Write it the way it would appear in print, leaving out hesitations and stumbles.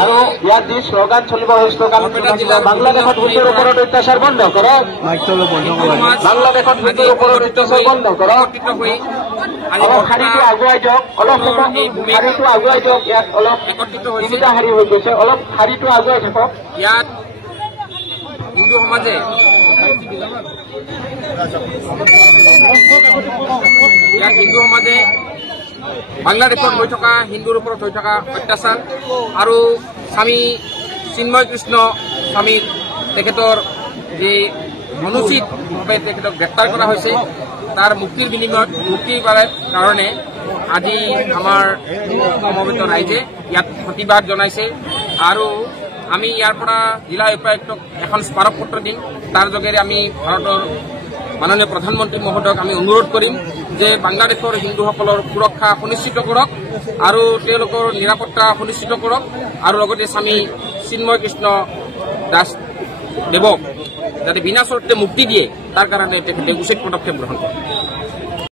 আৰু ইয়াত যি শ্লোগান চলিব সেই শ্লোগান বাংলাদেশত হিন্দুৰ ওপৰত অত্যাচাৰ বন্ধ কৰক, বাংলাদেশত হিন্দুৰ ওপৰত অত্যাচাৰ বন্ধ কৰক। অলপ শাৰীটো আগুৱাই দিয়ক, অলপ শাৰীটো আগুৱাই দিয়ক। ইয়াত অলপ তিনিটা শাৰী হৈ গৈছে, অলপ শাৰীটো আগুৱাই থাকক। ইয়াত হিন্দু সমাজে বাংলাদেশত হৈ থকা হিন্দুৰ ওপৰত হৈ থকা অত্যাচাৰ আৰু স্বামী চিন্ময় কৃষ্ণ স্বামী তেখেতৰ যি অনুচিতভাৱে তেখেতক গ্ৰেপ্তাৰ কৰা হৈছে তাৰ মুক্তিৰ বিনিময়ত মুক্তিৰ কাৰণে আজি আমাৰ সমবেত ৰাইজে ইয়াত প্ৰতিবাদ জনাইছে। আৰু আমি ইয়াৰ পৰা জিলা উপায়ুক্তক এখন স্মাৰকপত্ৰ দিম। তাৰ যোগেৰে আমি ভাৰতৰ মাননীয় প্ৰধানমন্ত্ৰী মহোদয়ক আমি অনুৰোধ কৰিম যে বাংলাদেশৰ হিন্দুসকলৰ সুৰক্ষা সুনিশ্চিত কৰক আৰু তেওঁলোকৰ নিৰাপত্তা সুনিশ্চিত কৰক আৰু লগতে স্বামী চিন্ময় কৃষ্ণ দাস দেৱক যাতে বিনা চৰ্তে মুক্তি দিয়ে তাৰ কাৰণে তেখেতে উচিত পদক্ষেপ গ্ৰহণ কৰে।